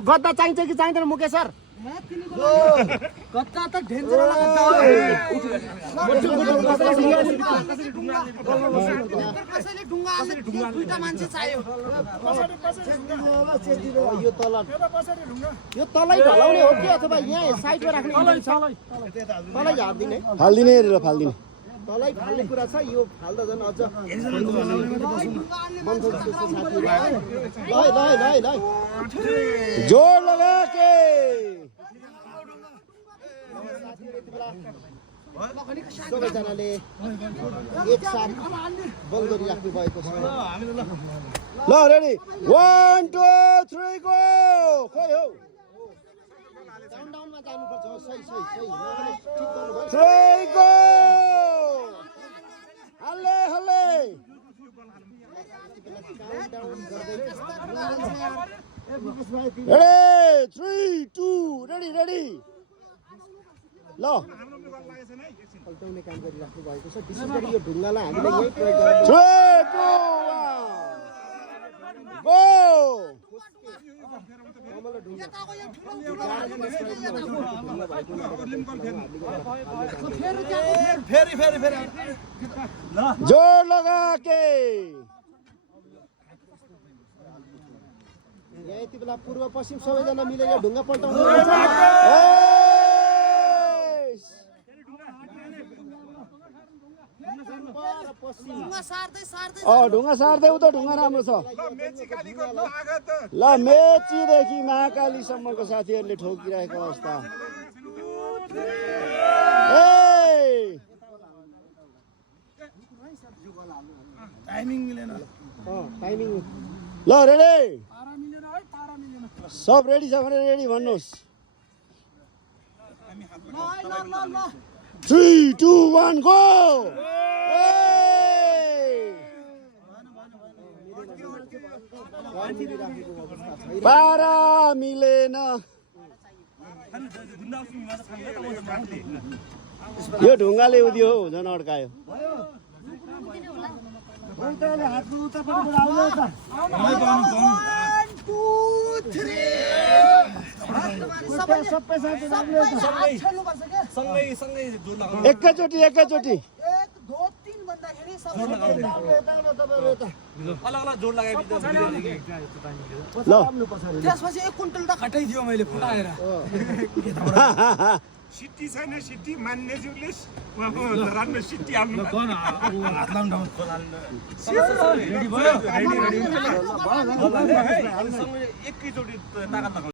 गद्दा चाहिन्छ कि चाहिँदैन मुकेश सर? गद्दा त डेन्जर वाला गद्दा हो। कसैले ढुङ्गा हाल्छ, दुईटा मान्छे चाहियो। यो तलै ढलाउने हो कि अथवा यहाँ साइडमा राख्ने? तलै हाल्दिने फाल्दिने र फाल्दिने तलै फाल्ने कुरा छ। यो फाल्दा झन् अझ जोर लगा के सबैजनाले एकसाथ बल गरिराख्नु भएको छ। ल रेडी 1 2 3 गो खोइ हो डाउनमा जानुपर्छ। सही सही सही ठिक गर्नुभयो। 3 गो हल्ले हल्ले रेडी 3 2 रेडी रेडी ल पल्टाउने काम गरिराख्नु भएको छ। विशेष गरी यो ढुङ्गालाई हामीले यही प्रयोग गर्छौँ। 3 2 1 गो जोर लगा के यहाँ यति बेला पूर्व पश्चिम सबैजना मिलेर यो ढुङ्गा पल्टाउनु ढुङ्गा सार्दै उता ढुङ्गा राम्रो छ। ल मेचीदेखि महाकालीसम्मको साथीहरूले ठोकिरहेको अवस्था। टाइमिङ मिलेन। टाइमिङ ल रेडी सब रेडी छ भने रेडी भन्नुहोस्। 3 2 1 गो पारा मिलेन। यो ढुङ्गाले उदियो हौ झन् अड्कायो। एकैचोटि एकैचोटि त्यसपछि 1 कुन्टल त घटाइदियो मैले फुटाएर। सिटी छैन सिटी मान्नेज्यूले राम्रो सिटी हाल्नु एकैचोटि तागत